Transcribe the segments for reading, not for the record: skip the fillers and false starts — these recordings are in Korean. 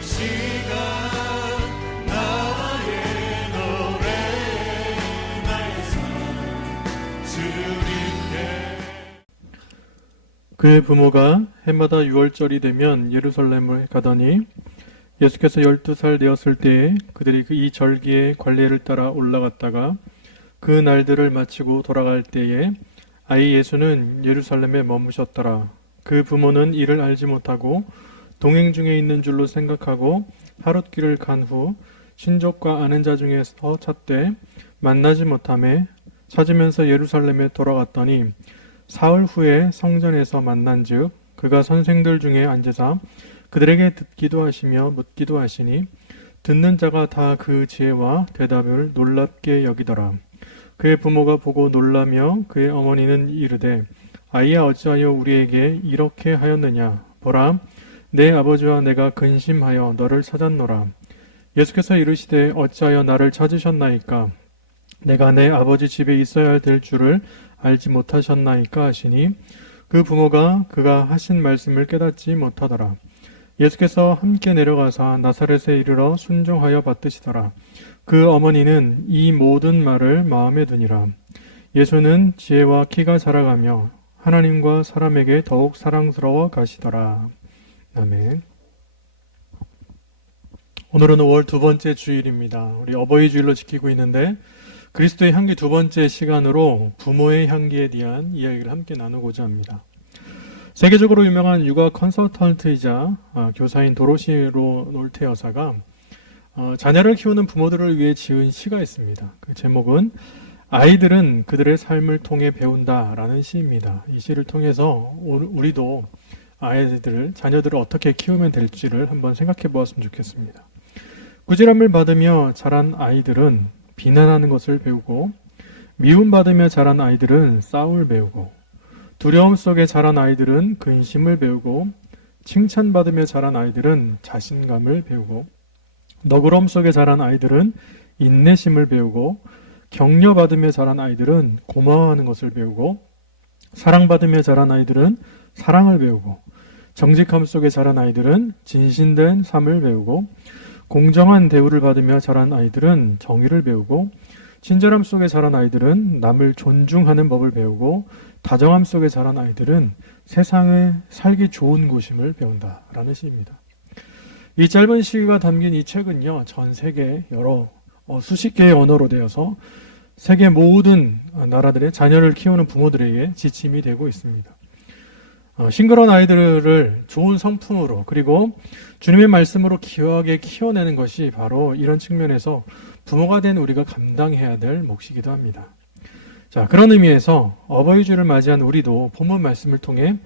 시간 나의 노래 나의 삶 주님께. 그의 부모가 해마다 유월절이 되면 예루살렘을 가더니 예수께서 12살 되었을 때에 그들이 이 절기의 관례를 따라 올라갔다가 그 날들을 마치고 돌아갈 때에 아이 예수는 예루살렘에 머무셨더라. 그 부모는 이를 알지 못하고 동행 중에 있는 줄로 생각하고 하룻길을 간 후 친족과 아는 자 중에서 찾되 만나지 못하매 찾으면서 예루살렘에 돌아갔더니 사흘 후에 성전에서 만난즉 그가 선생들 중에 앉으사 그들에게 듣기도 하시며 묻기도 하시니 듣는 자가 다 그 지혜와 대답을 놀랍게 여기더라. 그의 부모가 보고 놀라며 그의 어머니는 이르되 아이야 어찌하여 우리에게 이렇게 하였느냐. 보라 내 아버지와 내가 근심하여 너를 찾았노라. 예수께서 이르시되 어찌하여 나를 찾으셨나이까. 내가 내 아버지 집에 있어야 될 줄을 알지 못하셨나이까 하시니 그 부모가 그가 하신 말씀을 깨닫지 못하더라. 예수께서 함께 내려가사 나사렛에 이르러 순종하여 받드시더라. 그 어머니는 이 모든 말을 마음에 두니라. 예수는 지혜와 키가 자라가며 하나님과 사람에게 더욱 사랑스러워 가시더라. 아멘. 오늘은 5월 두 번째 주일입니다. 우리 어버이 주일로 지키고 있는데 그리스도의 향기 두 번째 시간으로 부모의 향기에 대한 이야기를 함께 나누고자 합니다. 세계적으로 유명한 육아 컨설턴트이자 교사인 도로시 롤테 여사가 자녀를 키우는 부모들을 위해 지은 시가 있습니다. 그 제목은 아이들은 그들의 삶을 통해 배운다라는 시입니다. 이 시를 통해서 우리도 자녀들을 어떻게 키우면 될지를 한번 생각해 보았으면 좋겠습니다. 꾸지람을 받으며 자란 아이들은 비난하는 것을 배우고 미움받으며 자란 아이들은 싸움을 배우고 두려움 속에 자란 아이들은 근심을 배우고 칭찬받으며 자란 아이들은 자신감을 배우고 너그러움 속에 자란 아이들은 인내심을 배우고 격려받으며 자란 아이들은 고마워하는 것을 배우고 사랑받으며 자란 아이들은 사랑을 배우고 정직함 속에 자란 아이들은 진실된 삶을 배우고 공정한 대우를 받으며 자란 아이들은 정의를 배우고 친절함 속에 자란 아이들은 남을 존중하는 법을 배우고 다정함 속에 자란 아이들은 세상에 살기 좋은 곳임을 배운다라는 시입니다. 이 짧은 시가 담긴 이 책은요, 전 세계 수십 개의 언어로 되어서 세계 모든 나라들의 자녀를 키우는 부모들에게 지침이 되고 있습니다. 싱그러운 아이들을 좋은 성품으로 그리고 주님의 말씀으로 귀하게 키워내는 것이 바로 이런 측면에서 부모가 된 우리가 감당해야 될 몫이기도 합니다. 자, 그런 의미에서 어버이 주를 맞이한 우리도 본문 말씀을 통해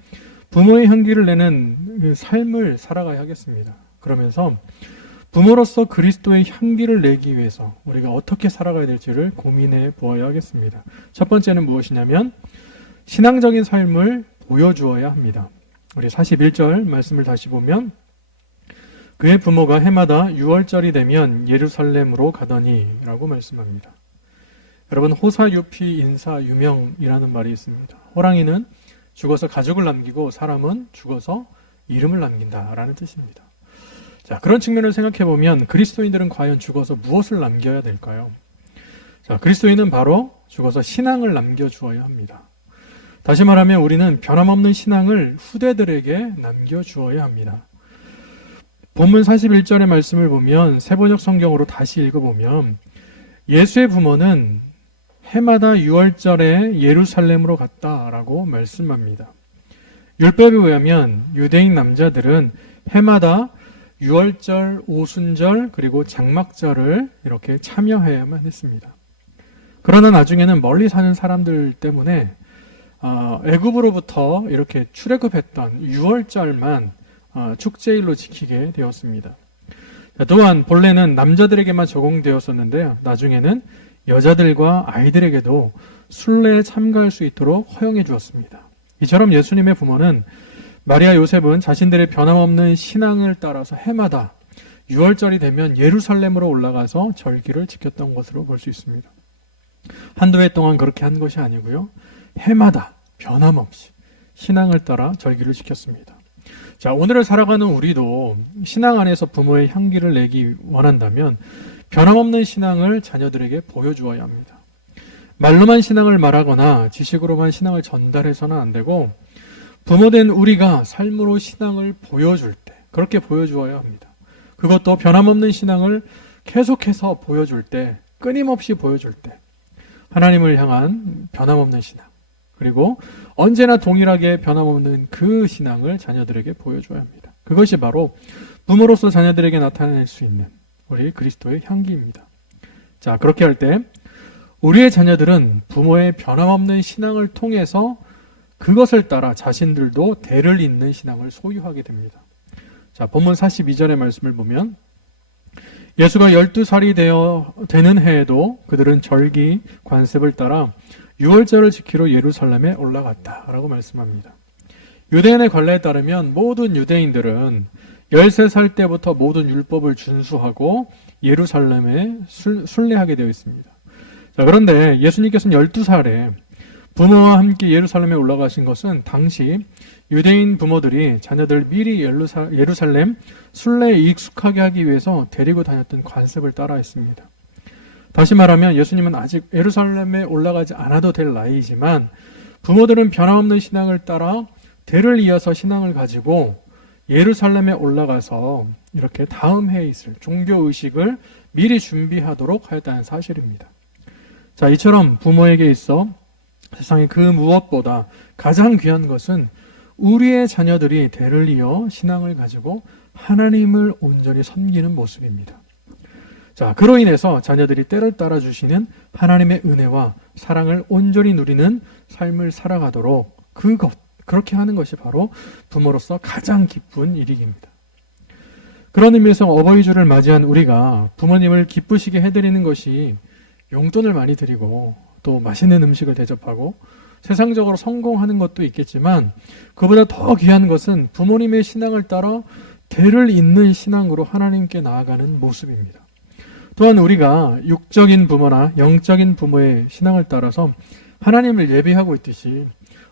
부모의 향기를 내는 그 삶을 살아가야 하겠습니다. 그러면서 부모로서 그리스도의 향기를 내기 위해서 우리가 어떻게 살아가야 될지를 고민해 보아야 하겠습니다. 첫 번째는 무엇이냐면 신앙적인 삶을 보여주어야 합니다. 우리 41절 말씀을 다시 보면 그의 부모가 해마다 6월절이 되면 예루살렘으로 가더니 라고 말씀합니다. 여러분, 호사유피 인사유명이라는 말이 있습니다. 호랑이는 죽어서 가죽을 남기고 사람은 죽어서 이름을 남긴다라는 뜻입니다. 자, 그런 측면을 생각해 보면 그리스도인들은 과연 죽어서 무엇을 남겨야 될까요? 자, 그리스도인은 바로 죽어서 신앙을 남겨주어야 합니다. 다시 말하면 우리는 변함없는 신앙을 후대들에게 남겨주어야 합니다. 본문 41절의 말씀을 보면 세번역 성경으로 다시 읽어보면 예수의 부모는 해마다 6월절에 예루살렘으로 갔다라고 말씀합니다. 율법에 의하면 유대인 남자들은 해마다 6월절, 오순절, 그리고 장막절을 이렇게 참여해야만 했습니다. 그러나 나중에는 멀리 사는 사람들 때문에 애굽으로부터 이렇게 출애굽했던 6월절만 축제일로 지키게 되었습니다. 또한 본래는 남자들에게만 적용되었었는데요. 나중에는 여자들과 아이들에게도 순례에 참가할 수 있도록 허용해 주었습니다. 이처럼 예수님의 부모는 마리아 요셉은 자신들의 변함없는 신앙을 따라서 해마다 6월절이 되면 예루살렘으로 올라가서 절기를 지켰던 것으로 볼 수 있습니다. 한두 해 동안 그렇게 한 것이 아니고요. 해마다 변함없이 신앙을 따라 절기를 지켰습니다. 자, 오늘을 살아가는 우리도 신앙 안에서 부모의 향기를 내기 원한다면 변함없는 신앙을 자녀들에게 보여주어야 합니다. 말로만 신앙을 말하거나 지식으로만 신앙을 전달해서는 안 되고 부모된 우리가 삶으로 신앙을 보여줄 때 그렇게 보여주어야 합니다. 그것도 변함없는 신앙을 계속해서 보여줄 때, 끊임없이 보여줄 때 하나님을 향한 변함없는 신앙, 그리고 언제나 동일하게 변함없는 그 신앙을 자녀들에게 보여줘야 합니다. 그것이 바로 부모로서 자녀들에게 나타낼 수 있는 우리 그리스도의 향기입니다. 자, 그렇게 할 때 우리의 자녀들은 부모의 변함없는 신앙을 통해서 그것을 따라 자신들도 대를 잇는 신앙을 소유하게 됩니다. 자, 본문 42절의 말씀을 보면 예수가 12살이 되는 해에도 그들은 절기 관습을 따라 유월절을 지키러 예루살렘에 올라갔다라고 말씀합니다. 유대인의 관례에 따르면 모든 유대인들은 13살 때부터 모든 율법을 준수하고 예루살렘에 순례하게 되어 있습니다. 자, 그런데 예수님께서는 12살에 부모와 함께 예루살렘에 올라가신 것은 당시 유대인 부모들이 자녀들 미리 예루살렘 순례에 익숙하게 하기 위해서 데리고 다녔던 관습을 따라 했습니다. 다시 말하면 예수님은 아직 예루살렘에 올라가지 않아도 될 나이이지만 부모들은 변함없는 신앙을 따라 대를 이어서 신앙을 가지고 예루살렘에 올라가서 이렇게 다음 해에 있을 종교의식을 미리 준비하도록 하였다는 사실입니다. 자, 이처럼 부모에게 있어 세상에 그 무엇보다 가장 귀한 것은 우리의 자녀들이 대를 이어 신앙을 가지고 하나님을 온전히 섬기는 모습입니다. 자, 그로 인해서 자녀들이 때를 따라 주시는 하나님의 은혜와 사랑을 온전히 누리는 삶을 살아가도록 그렇게 하는 것이 바로 부모로서 가장 기쁜 일입니다. 그런 의미에서 어버이주를 맞이한 우리가 부모님을 기쁘시게 해드리는 것이 용돈을 많이 드리고 또 맛있는 음식을 대접하고 세상적으로 성공하는 것도 있겠지만 그보다 더 귀한 것은 부모님의 신앙을 따라 대를 잇는 신앙으로 하나님께 나아가는 모습입니다. 또한 우리가 육적인 부모나 영적인 부모의 신앙을 따라서 하나님을 예배하고 있듯이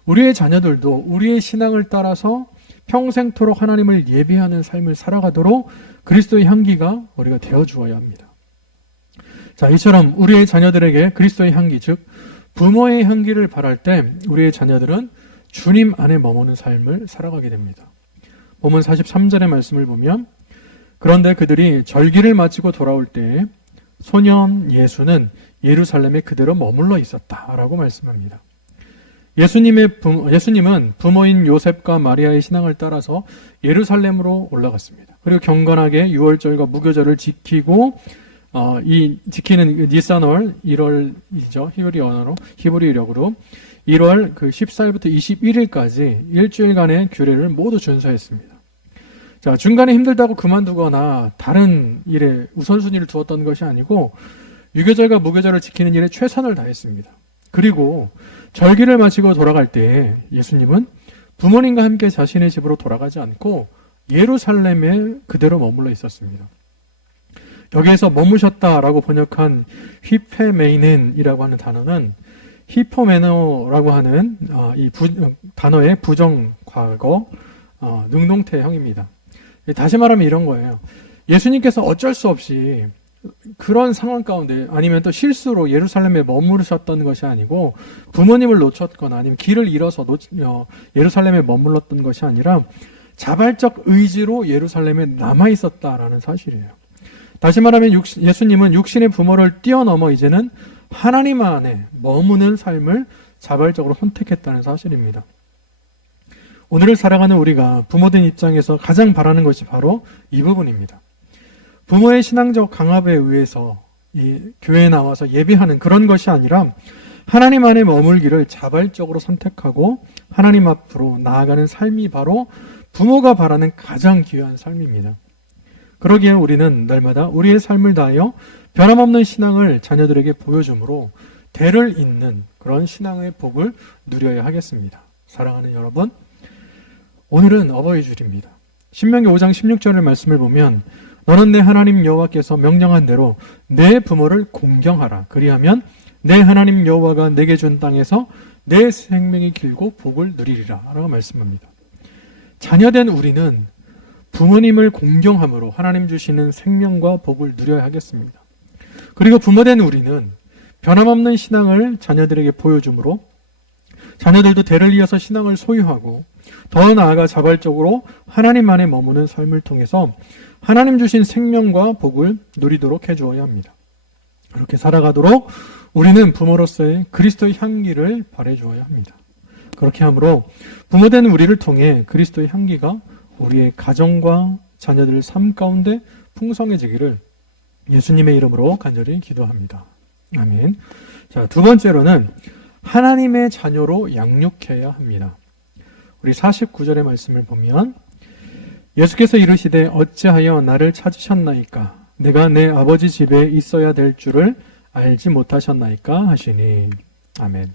우리의 자녀들도 우리의 신앙을 따라서 평생토록 하나님을 예배하는 삶을 살아가도록 그리스도의 향기가 우리가 되어주어야 합니다. 자, 이처럼 우리의 자녀들에게 그리스도의 향기, 즉 부모의 향기를 바랄 때 우리의 자녀들은 주님 안에 머무는 삶을 살아가게 됩니다. 본문 43절의 말씀을 보면 그런데 그들이 절기를 마치고 돌아올 때 소년 예수는 예루살렘에 그대로 머물러 있었다라고 말씀합니다. 예수님은 부모인 요셉과 마리아의 신앙을 따라서 예루살렘으로 올라갔습니다. 그리고 경건하게 유월절과 무교절을 지키고 지키는 니산월 1월이죠. 히브리력으로 1월 그 14일부터 21일까지 일주일간의 규례를 모두 준수했습니다. 자, 중간에 힘들다고 그만두거나 다른 일에 우선순위를 두었던 것이 아니고 유교절과 무교절을 지키는 일에 최선을 다했습니다. 그리고 절기를 마치고 돌아갈 때 예수님은 부모님과 함께 자신의 집으로 돌아가지 않고 예루살렘에 그대로 머물러 있었습니다. 여기에서 머무셨다라고 번역한 휘페메이넨이라고 하는 단어는 히포메노라고 하는 이 단어의 부정 과거 능동태형입니다. 다시 말하면 이런 거예요. 예수님께서 어쩔 수 없이 그런 상황 가운데 아니면 또 실수로 예루살렘에 머무르셨던 것이 아니고 부모님을 놓쳤거나 아니면 길을 잃어서 예루살렘에 머물렀던 것이 아니라 자발적 의지로 예루살렘에 남아 있었다라는 사실이에요. 다시 말하면 예수님은 육신의 부모를 뛰어넘어 이제는 하나님 안에 머무는 삶을 자발적으로 선택했다는 사실입니다. 오늘을 살아가는 우리가 부모된 입장에서 가장 바라는 것이 바로 이 부분입니다. 부모의 신앙적 강압에 의해서 이 교회에 나와서 예배하는 그런 것이 아니라 하나님 안에 머물기를 자발적으로 선택하고 하나님 앞으로 나아가는 삶이 바로 부모가 바라는 가장 귀한 삶입니다. 그러기에 우리는 날마다 우리의 삶을 다하여 변함없는 신앙을 자녀들에게 보여주므로 대를 잇는 그런 신앙의 복을 누려야 하겠습니다. 사랑하는 여러분, 오늘은 어버이 주일입니다. 신명기 5장 16절의 말씀을 보면 너는 내 하나님 여호와께서 명령한 대로 내 부모를 공경하라. 그리하면 내 하나님 여호와가 내게 준 땅에서 내 생명이 길고 복을 누리리라 라고 말씀합니다. 자녀된 우리는 부모님을 공경함으로 하나님 주시는 생명과 복을 누려야 하겠습니다. 그리고 부모된 우리는 변함없는 신앙을 자녀들에게 보여주므로 자녀들도 대를 이어서 신앙을 소유하고 더 나아가 자발적으로 하나님 안에 머무는 삶을 통해서 하나님 주신 생명과 복을 누리도록 해주어야 합니다. 그렇게 살아가도록 우리는 부모로서의 그리스도의 향기를 발해주어야 합니다. 그렇게 함으로 부모된 우리를 통해 그리스도의 향기가 우리의 가정과 자녀들의 삶 가운데 풍성해지기를 예수님의 이름으로 간절히 기도합니다. 아멘. 자, 두 번째로는 하나님의 자녀로 양육해야 합니다. 우리 49절의 말씀을 보면 예수께서 이르시되 어찌하여 나를 찾으셨나이까? 내가 내 아버지 집에 있어야 될 줄을 알지 못하셨나이까? 하시니. 아멘.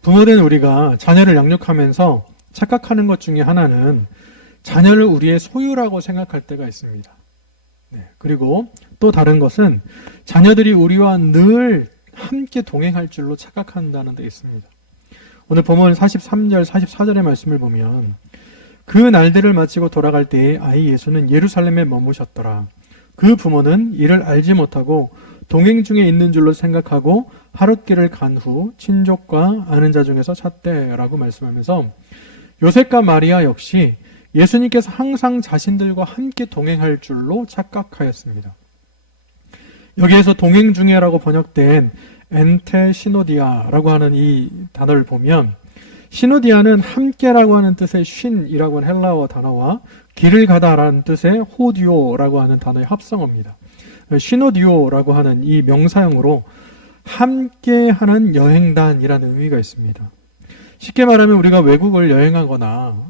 부모된 우리가 자녀를 양육하면서 착각하는 것 중에 하나는 자녀를 우리의 소유라고 생각할 때가 있습니다. 네, 그리고 또 다른 것은 자녀들이 우리와 늘 함께 동행할 줄로 착각한다는 데 있습니다. 오늘 본문 43절, 44절의 말씀을 보면 그 날들을 마치고 돌아갈 때에 아이 예수는 예루살렘에 머무셨더라. 그 부모는 이를 알지 못하고 동행 중에 있는 줄로 생각하고 하룻길을 간 후 친족과 아는 자 중에서 찾대라고 말씀하면서 요셉과 마리아 역시 예수님께서 항상 자신들과 함께 동행할 줄로 착각하였습니다. 여기에서 동행 중에라고 번역된 엔테 시노디아라고 하는 이 단어를 보면 시노디아는 함께라고 하는 뜻의 쉰이라고 하는 헬라어 단어와 길을 가다라는 뜻의 호디오라고 하는 단어의 합성어입니다. 시노디오라고 하는 이 명사형으로 함께하는 여행단이라는 의미가 있습니다. 쉽게 말하면 우리가 외국을 여행하거나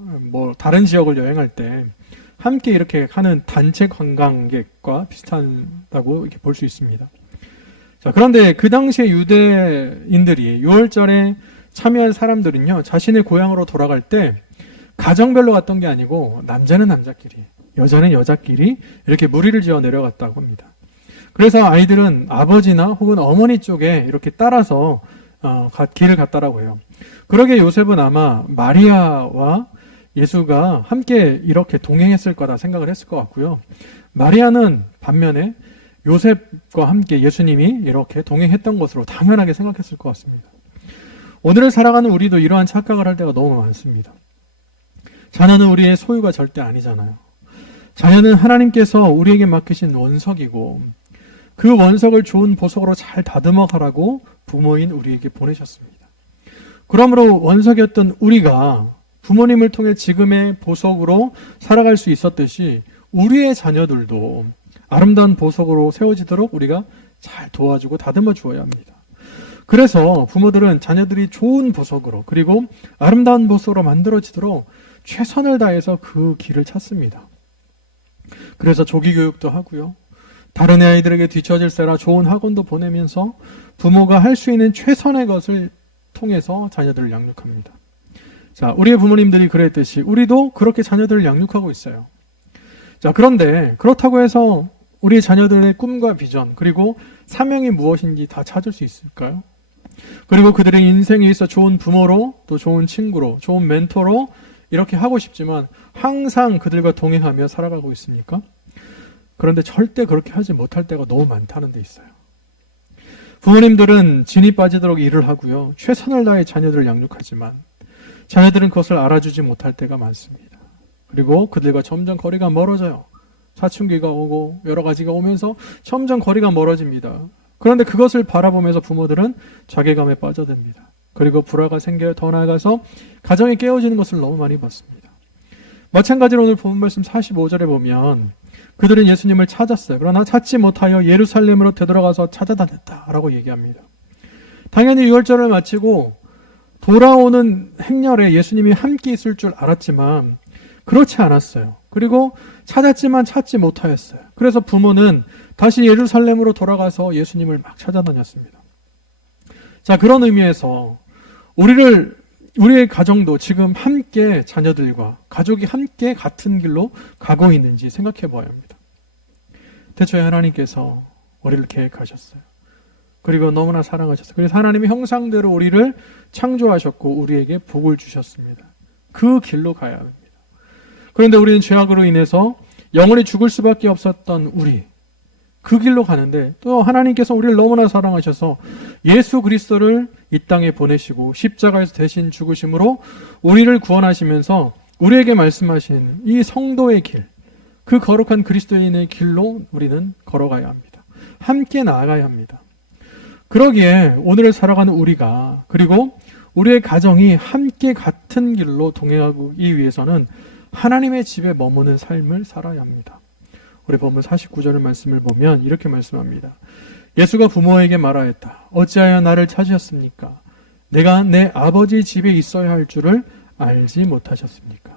다른 지역을 여행할 때 함께 이렇게 하는 단체 관광객과 비슷하다고 이렇게 볼 수 있습니다. 자, 그런데 그 당시에 유대인들이 6월절에 참여한 사람들은요, 자신의 고향으로 돌아갈 때 가정별로 갔던 게 아니고 남자는 남자끼리, 여자는 여자끼리 이렇게 무리를 지어 내려갔다고 합니다. 그래서 아이들은 아버지나 혹은 어머니 쪽에 이렇게 따라서 길을 갔다라고 해요. 그러게 요셉은 아마 마리아와 예수가 함께 이렇게 동행했을 거다 생각을 했을 것 같고요. 마리아는 반면에 요셉과 함께 예수님이 이렇게 동행했던 것으로 당연하게 생각했을 것 같습니다. 오늘을 살아가는 우리도 이러한 착각을 할 때가 너무 많습니다. 자녀는 우리의 소유가 절대 아니잖아요. 자녀는 하나님께서 우리에게 맡기신 원석이고 그 원석을 좋은 보석으로 잘 다듬어 가라고 부모인 우리에게 보내셨습니다. 그러므로 원석이었던 우리가 부모님을 통해 지금의 보석으로 살아갈 수 있었듯이 우리의 자녀들도 아름다운 보석으로 세워지도록 우리가 잘 도와주고 다듬어 주어야 합니다. 그래서 부모들은 자녀들이 좋은 보석으로 그리고 아름다운 보석으로 만들어지도록 최선을 다해서 그 길을 찾습니다. 그래서 조기 교육도 하고요. 다른 아이들에게 뒤처질세라 좋은 학원도 보내면서 부모가 할 수 있는 최선의 것을 통해서 자녀들을 양육합니다. 자, 우리의 부모님들이 그랬듯이 우리도 그렇게 자녀들을 양육하고 있어요. 자, 그런데 그렇다고 해서 우리 자녀들의 꿈과 비전 그리고 사명이 무엇인지 다 찾을 수 있을까요? 그리고 그들의 인생에 있어 좋은 부모로 또 좋은 친구로 좋은 멘토로 이렇게 하고 싶지만 항상 그들과 동행하며 살아가고 있습니까? 그런데 절대 그렇게 하지 못할 때가 너무 많다는 데 있어요. 부모님들은 진이 빠지도록 일을 하고요. 최선을 다해 자녀들을 양육하지만 자녀들은 그것을 알아주지 못할 때가 많습니다. 그리고 그들과 점점 거리가 멀어져요. 사춘기가 오고 여러 가지가 오면서 점점 거리가 멀어집니다. 그런데 그것을 바라보면서 부모들은 자괴감에 빠져듭니다. 그리고 불화가 생겨요. 더 나아가서 가정이 깨어지는 것을 너무 많이 봤습니다. 마찬가지로 오늘 본문 말씀 45절에 보면 그들은 예수님을 찾았어요. 그러나 찾지 못하여 예루살렘으로 되돌아가서 찾아다녔다라고 얘기합니다. 당연히 유월절을 마치고 돌아오는 행렬에 예수님이 함께 있을 줄 알았지만 그렇지 않았어요. 그리고 찾았지만 찾지 못하였어요. 그래서 부모는 다시 예루살렘으로 돌아가서 예수님을 막 찾아다녔습니다. 자, 그런 의미에서 우리의 가정도 지금 함께 자녀들과 가족이 함께 같은 길로 가고 있는지 생각해 봐야 합니다. 대초에 하나님께서 우리를 계획하셨어요. 그리고 너무나 사랑하셨어요. 그래서 하나님의 형상대로 우리를 창조하셨고 우리에게 복을 주셨습니다. 그 길로 가야 합니다. 그런데 우리는 죄악으로 인해서 영원히 죽을 수밖에 없었던 우리, 그 길로 가는데 또 하나님께서 우리를 너무나 사랑하셔서 예수 그리스도를 이 땅에 보내시고 십자가에서 대신 죽으심으로 우리를 구원하시면서 우리에게 말씀하신 이 성도의 길, 그 거룩한 그리스도인의 길로 우리는 걸어가야 합니다. 함께 나아가야 합니다. 그러기에 오늘을 살아가는 우리가, 그리고 우리의 가정이 함께 같은 길로 동행하기 위해서는 하나님의 집에 머무는 삶을 살아야 합니다. 우리 본문 49절 말씀을 보면 이렇게 말씀합니다. 예수가 부모에게 말하였다. 어찌하여 나를 찾으셨습니까? 내가 내 아버지 집에 있어야 할 줄을 알지 못하셨습니까?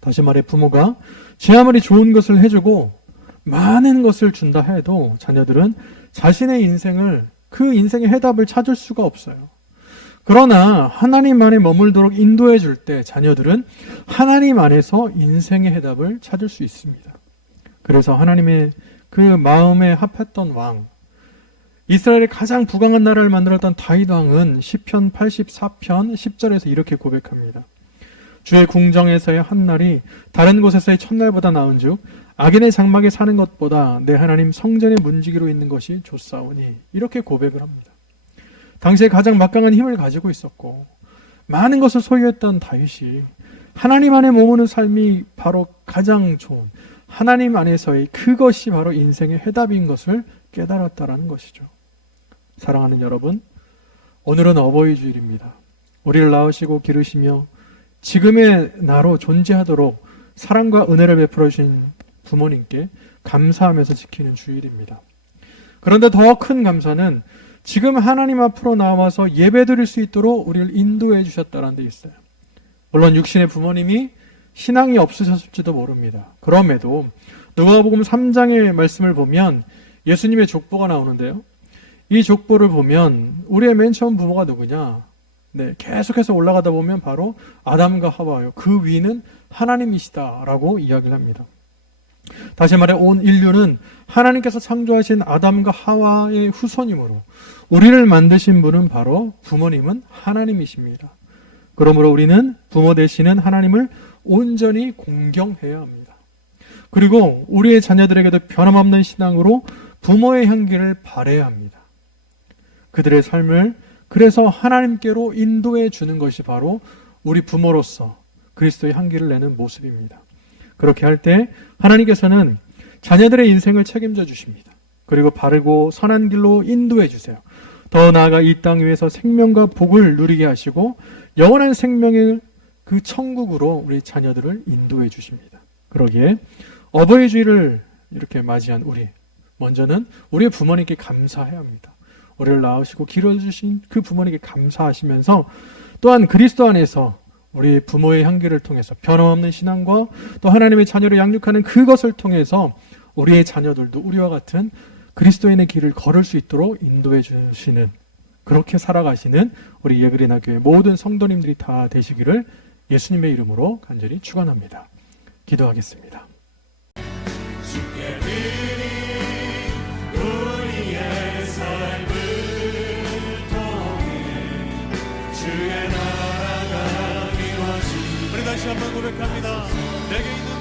다시 말해, 부모가 제 아무리 좋은 것을 해주고 많은 것을 준다 해도 자녀들은 자신의 인생을, 그 인생의 해답을 찾을 수가 없어요. 그러나 하나님 안에 머물도록 인도해 줄 때 자녀들은 하나님 안에서 인생의 해답을 찾을 수 있습니다. 그래서 하나님의 그 마음에 합했던 왕, 이스라엘의 가장 부강한 나라를 만들었던 다윗 왕은 시편 84편 10절에서 이렇게 고백합니다. 주의 궁정에서의 한 날이 다른 곳에서의 첫날보다 나은즉 악인의 장막에 사는 것보다 내 하나님 성전의 문지기로 있는 것이 좋사오니, 이렇게 고백을 합니다. 당시에 가장 막강한 힘을 가지고 있었고 많은 것을 소유했던 다윗이 하나님 안에 머무는 삶이 바로 가장 좋은, 하나님 안에서의 그것이 바로 인생의 해답인 것을 깨달았다라는 것이죠. 사랑하는 여러분, 오늘은 어버이 주일입니다. 우리를 낳으시고 기르시며 지금의 나로 존재하도록 사랑과 은혜를 베풀어 주신 부모님께 감사하면서 지키는 주일입니다. 그런데 더 큰 감사는 지금 하나님 앞으로 나와서 예배드릴 수 있도록 우리를 인도해 주셨다는 데 있어요. 물론 육신의 부모님이 신앙이 없으셨을지도 모릅니다. 그럼에도 누가복음 3장의 말씀을 보면 예수님의 족보가 나오는데요. 이 족보를 보면 우리의 맨 처음 부모가 누구냐? 네, 계속해서 올라가다 보면 바로 아담과 하와예요. 그 위는 하나님이시다라고 이야기를 합니다. 다시 말해 온 인류는 하나님께서 창조하신 아담과 하와의 후손이므로 우리를 만드신 분은 바로 부모님은 하나님이십니다. 그러므로 우리는 부모 되시는 하나님을 온전히 공경해야 합니다. 그리고 우리의 자녀들에게도 변함없는 신앙으로 부모의 향기를 발해야 합니다. 그들의 삶을 그래서 하나님께로 인도해 주는 것이 바로 우리 부모로서 그리스도의 향기를 내는 모습입니다. 그렇게 할 때 하나님께서는 자녀들의 인생을 책임져 주십니다. 그리고 바르고 선한 길로 인도해 주세요. 더 나아가 이 땅 위에서 생명과 복을 누리게 하시고 영원한 생명의 그 천국으로 우리 자녀들을 인도해 주십니다. 그러기에 어버이 주일을 이렇게 맞이한 우리, 먼저는 우리의 부모님께 감사해야 합니다. 우리를 낳으시고 기르주신 그 부모님께 감사하시면서 또한 그리스도 안에서 우리 부모의 향기를 통해서 변함없는 신앙과 또 하나님의 자녀를 양육하는 그것을 통해서 우리의 자녀들도 우리와 같은 그리스도인의 길을 걸을 수 있도록 인도해 주시는, 그렇게 살아가시는 우리 예그리나 교회 모든 성도님들이 다 되시기를 예수님의 이름으로 간절히 축원합니다. 기도하겠습니다. 주께 드린 우리의 삶을 통해 주의 나라가 이루어지게. 우리 다시 한번 고백합니다. 내게 있는